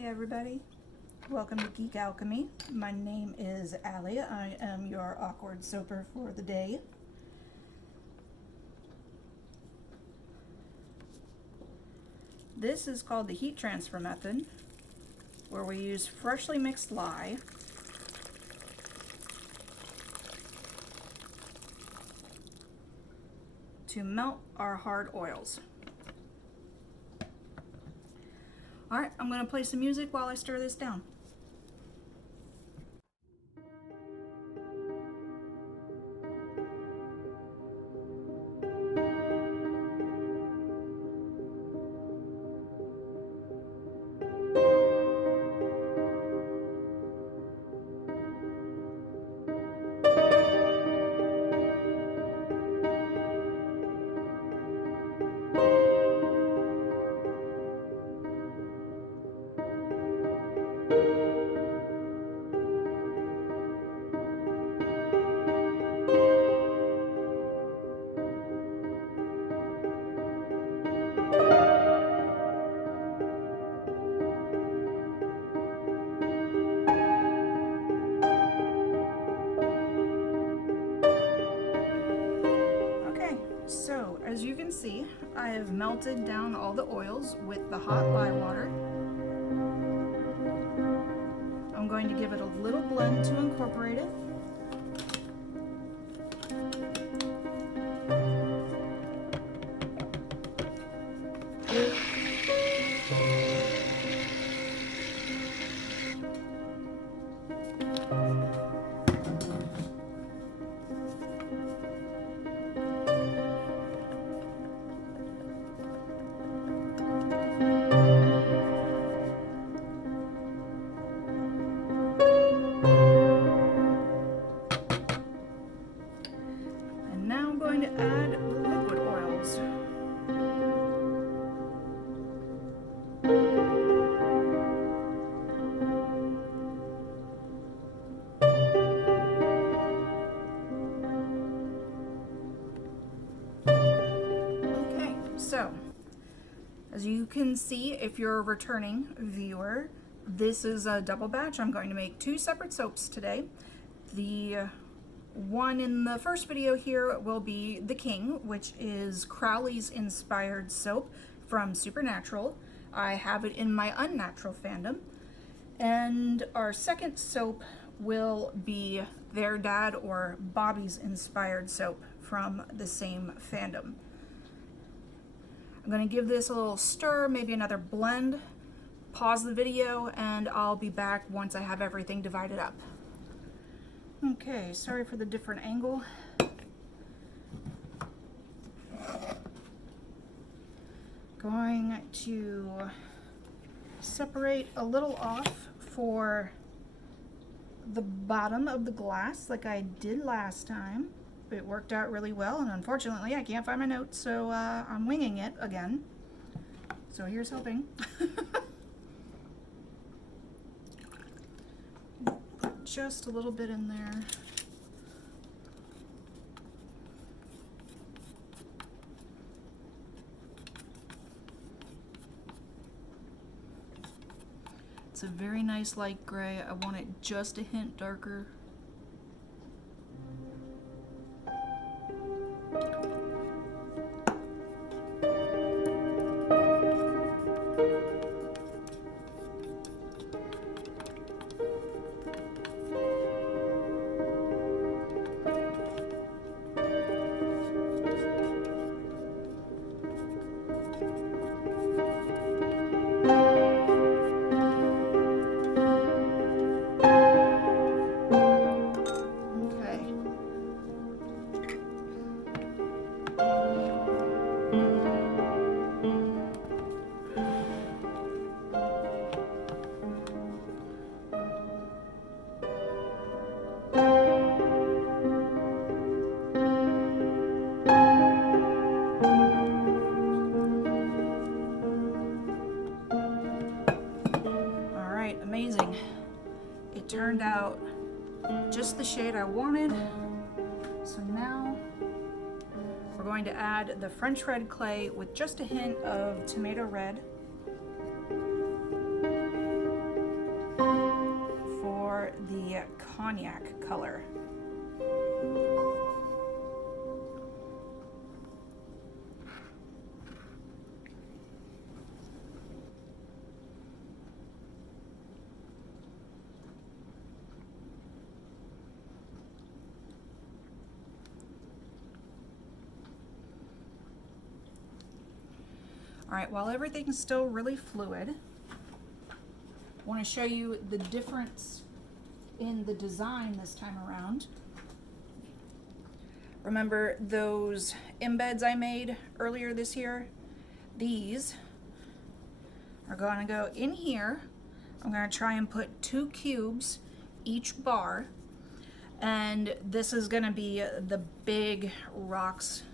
Hey everybody, welcome to Geek Alchemy. My name is Allie. I am your awkward soaper for the day. This is called the heat transfer method, where we use freshly mixed lye to melt our hard oils. Alright, I'm going to play some music while I stir this down. So, as you can see, I have melted down all the oils with the hot lye water. I'm going to give it a little blend to incorporate it. Going to add liquid oils. Okay, so as you can see, if you're a returning viewer, this is a double batch. I'm going to make two separate soaps today. The one in the first video here will be the King, which is Crowley's inspired soap from UnNatural. I have it in my UnNatural fandom. And our second soap will be their dad or Bobby's inspired soap from the same fandom. I'm going to give this a little stir, maybe another blend, pause the video, and I'll be back once I have everything divided up. Okay, sorry for the different angle. Going to separate a little off for the bottom of the glass like I did last time. It worked out really well, and unfortunately I can't find my notes, so I'm winging it again. So here's hoping. Just a little bit in there. It's a very nice light gray. I want it just a hint darker. Amazing. It turned out just the shade I wanted. So now we're going to add the French red clay with just a hint of tomato red. for the cognac color. All right, while everything's still really fluid, I want to show you the difference in the design this time around. Remember those embeds I made earlier this year? These are going to go in here. I'm going to try and put 2 cubes each bar, and this is going to be the big rocks,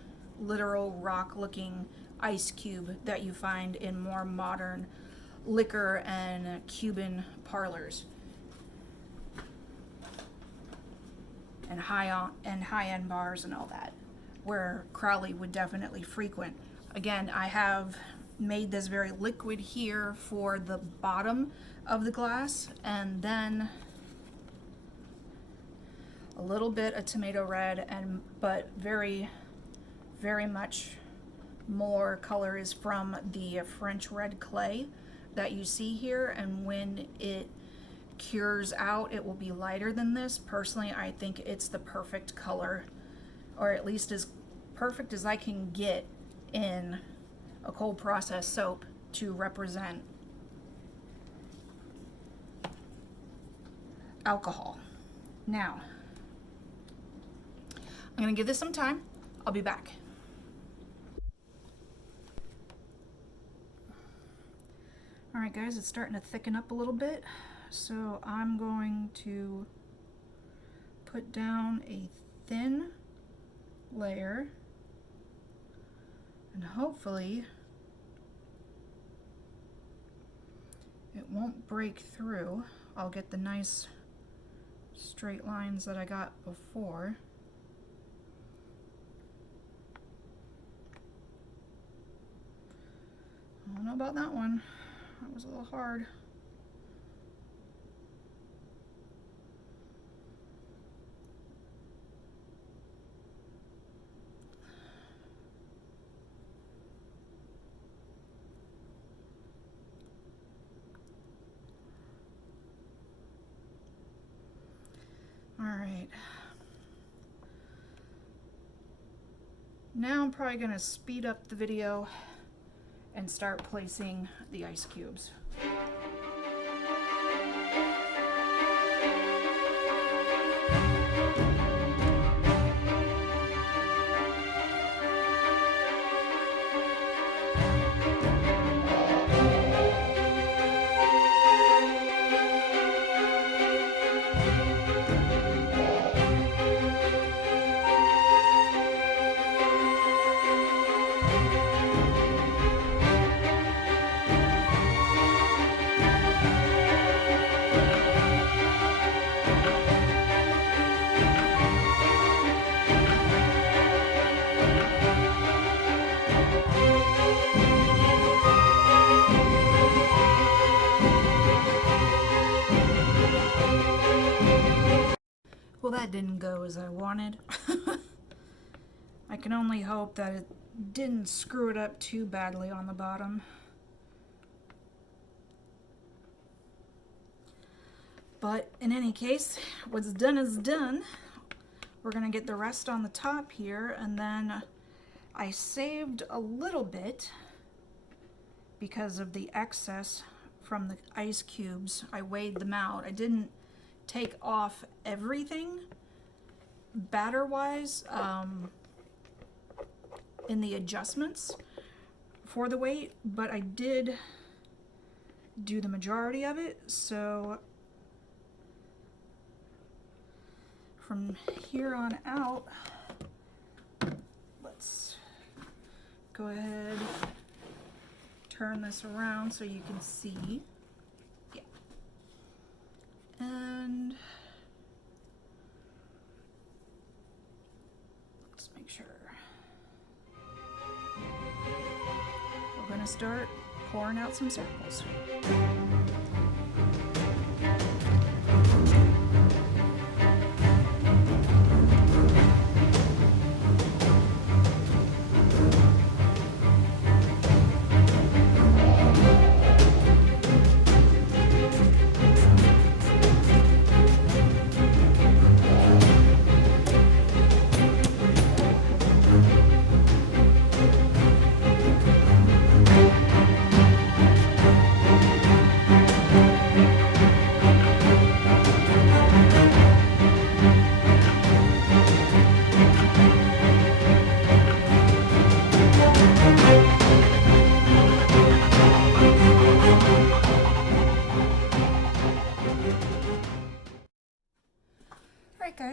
literal rock looking ice cube that you find in more modern liquor and Cuban parlors and high-end bars and all that, where Crowley would definitely frequent. Again, I have made this very liquid here for the bottom of the glass, and then a little bit of tomato red, but very, very much more color is from the French red clay that you see here, and when it cures out it will be lighter than this. Personally, I think it's the perfect color, or at least as perfect as I can get in a cold process soap to represent alcohol. Now, I'm going to give this some time. I'll be back. All right, guys, it's starting to thicken up a little bit, so I'm going to put down a thin layer, and hopefully it won't break through. I'll get the nice straight lines that I got before. I don't know about that one. That was a little hard. All right. Now I'm probably going to speed up the video and start placing the ice cubes. Well, that didn't go as I wanted. I can only hope that it didn't screw it up too badly on the bottom. But in any case, what's done is done. We're gonna get the rest on the top here, and then I saved a little bit because of the excess from the ice cubes. I weighed them out. I didn't take off everything batter wise in the adjustments for the weight, but I did do the majority of it. So from here on out, let's go ahead, turn this around so you can see. Yeah. And let's make sure. We're going to start pouring out some samples.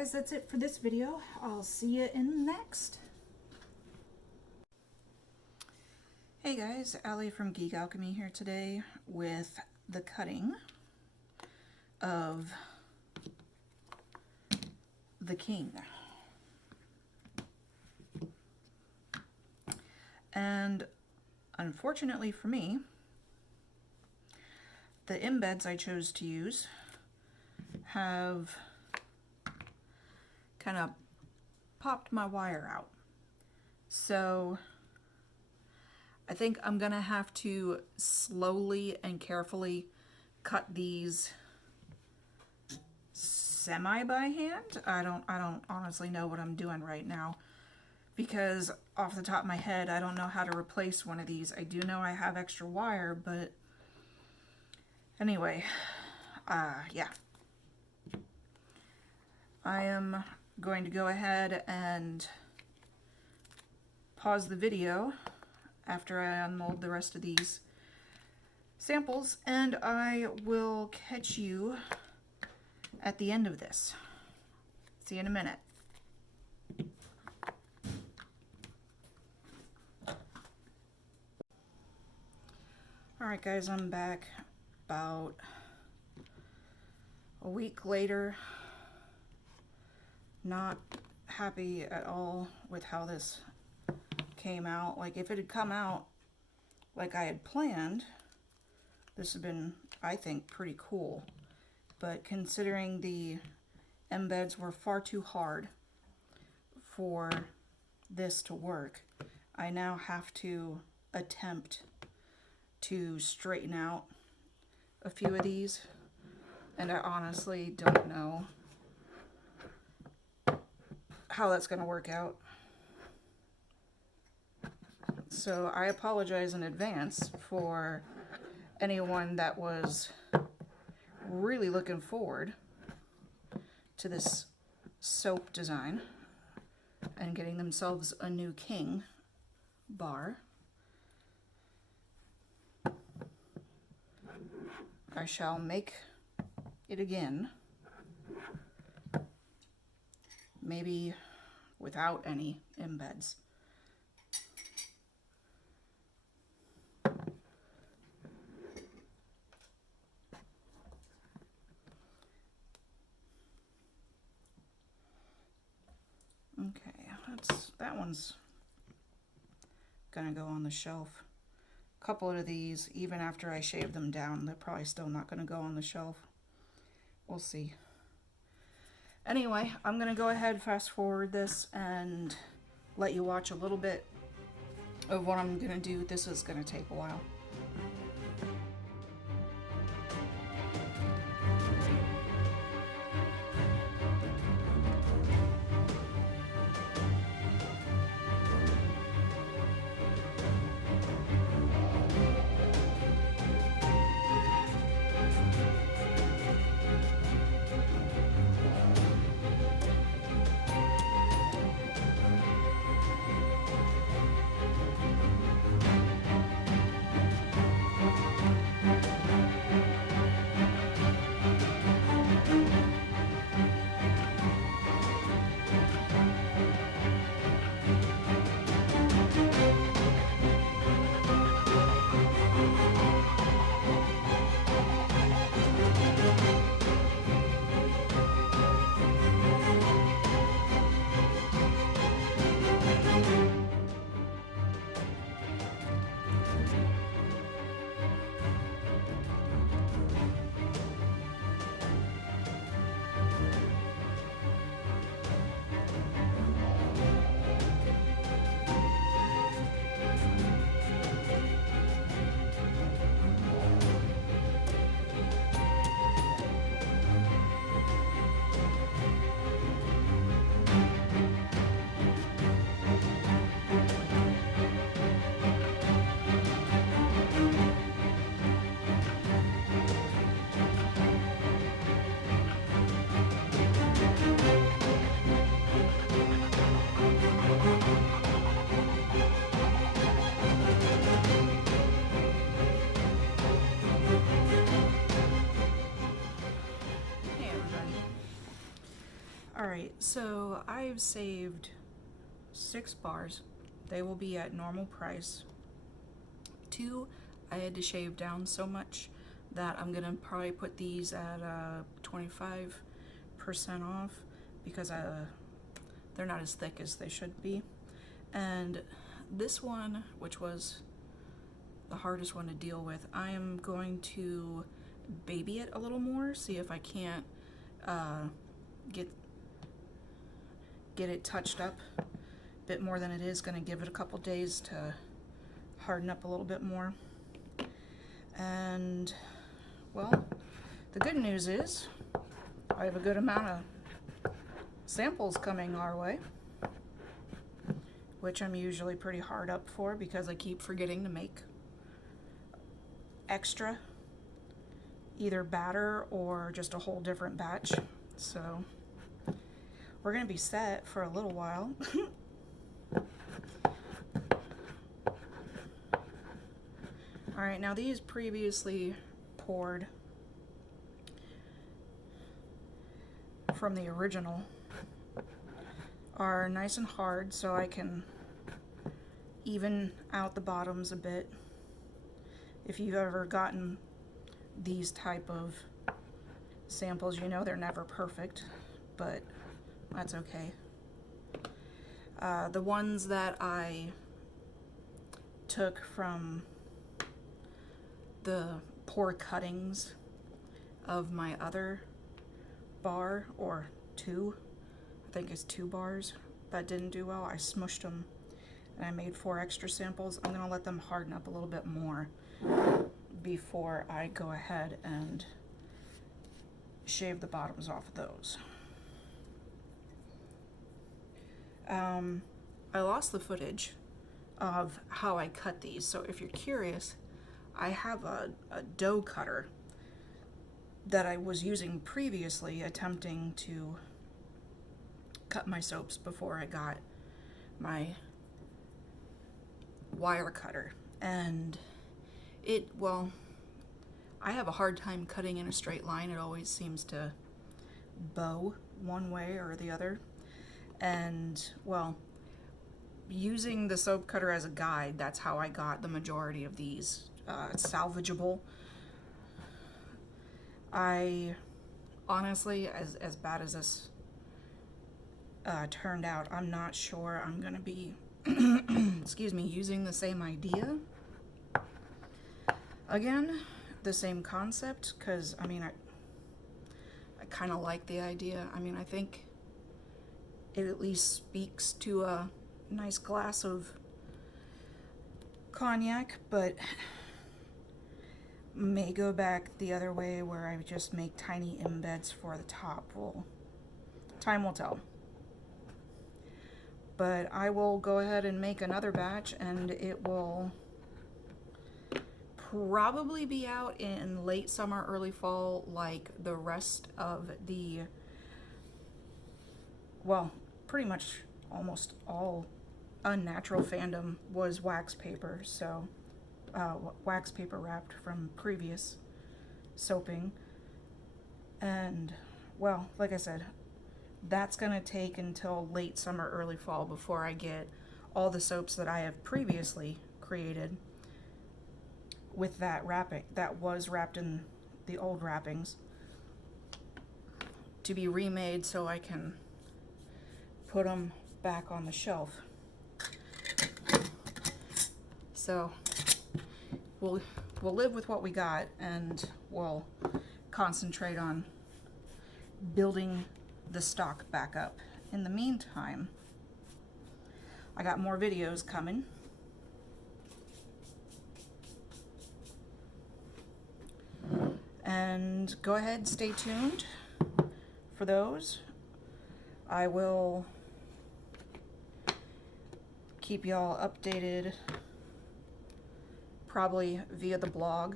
guys, that's it for this video. I'll see you in the next. Hey guys, Allie from Geek Alchemy here today with the cutting of the king. And unfortunately for me, the embeds I chose to use have kind of popped my wire out. So I think I'm gonna have to slowly and carefully cut these semi by hand. I don't honestly know what I'm doing right now, because off the top of my head I don't know how to replace one of these. I do know I have extra wire, but anyway, yeah. I am going to go ahead and pause the video after I unmold the rest of these samples, and I will catch you at the end of this. See you in a minute. Alright guys, I'm back about a week later. Not happy at all with how this came out. Like, if it had come out like I had planned, this would have been, I think, pretty cool. But considering the embeds were far too hard for this to work, I now have to attempt to straighten out a few of these, and I honestly don't know how that's going to work out. So I apologize in advance for anyone that was really looking forward to this soap design and getting themselves a new king bar. I shall make it again, maybe without any embeds. Okay, that one's gonna go on the shelf. A couple of these, even after I shave them down, they're probably still not gonna go on the shelf. We'll see. Anyway, I'm gonna go ahead, fast forward this, and let you watch a little bit of what I'm gonna do. This is gonna take a while. Alright, so I've saved 6 bars. They will be at normal price. 2, I had to shave down so much that I'm gonna probably put these at 25% off because they're not as thick as they should be. And this one, which was the hardest one to deal with, I am going to baby it a little more, see if I can't get it touched up a bit more than it is. Going to give it a couple days to harden up a little bit more. And well, the good news is I have a good amount of samples coming our way, which I'm usually pretty hard up for because I keep forgetting to make extra, either batter or just a whole different batch. So we're gonna be set for a little while. Alright, now these previously poured from the original are nice and hard, so I can even out the bottoms a bit. If you've ever gotten these type of samples, you know they're never perfect, but that's okay. The ones that I took from the pour cuttings of my other bar, or 2, I think it's 2 bars, that didn't do well. I smushed them and I made 4 extra samples. I'm gonna let them harden up a little bit more before I go ahead and shave the bottoms off of those. I lost the footage of how I cut these, so if you're curious, I have a dough cutter that I was using previously, attempting to cut my soaps before I got my wire cutter. And well, I have a hard time cutting in a straight line. It always seems to bow one way or the other. And well, using the soap cutter as a guide, that's how I got the majority of these salvageable. I honestly, as bad as this turned out, I'm not sure I'm gonna be excuse me, using the same idea again, the same concept, because I mean I kind of like the idea. I mean, I think it at least speaks to a nice glass of cognac, but may go back the other way where I just make tiny embeds for the top. Well, time will tell. But I will go ahead and make another batch, and it will probably be out in late summer, early fall, like the rest of the, well, pretty much almost all UnNatural Fandom was wax paper, so wax paper wrapped from previous soaping. And well, like I said, that's gonna take until late summer, early fall before I get all the soaps that I have previously created with that wrapping that was wrapped in the old wrappings to be remade, so I can put them back on the shelf. So we'll live with what we got, and we'll concentrate on building the stock back up. In the meantime, I got more videos coming. And go ahead, stay tuned for those. I will keep y'all updated, probably via the blog,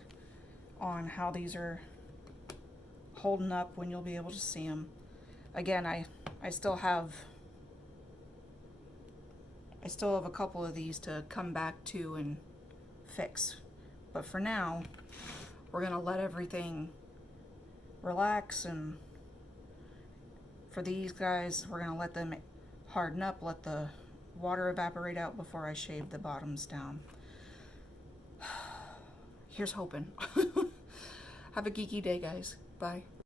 on how these are holding up, when you'll be able to see them. Again, I still have a couple of these to come back to and fix, but for now we're gonna let everything relax and for these guys, we're going to let them harden up, let the water evaporate out before I shave the bottoms down. Here's hoping. Have a geeky day, guys. Bye.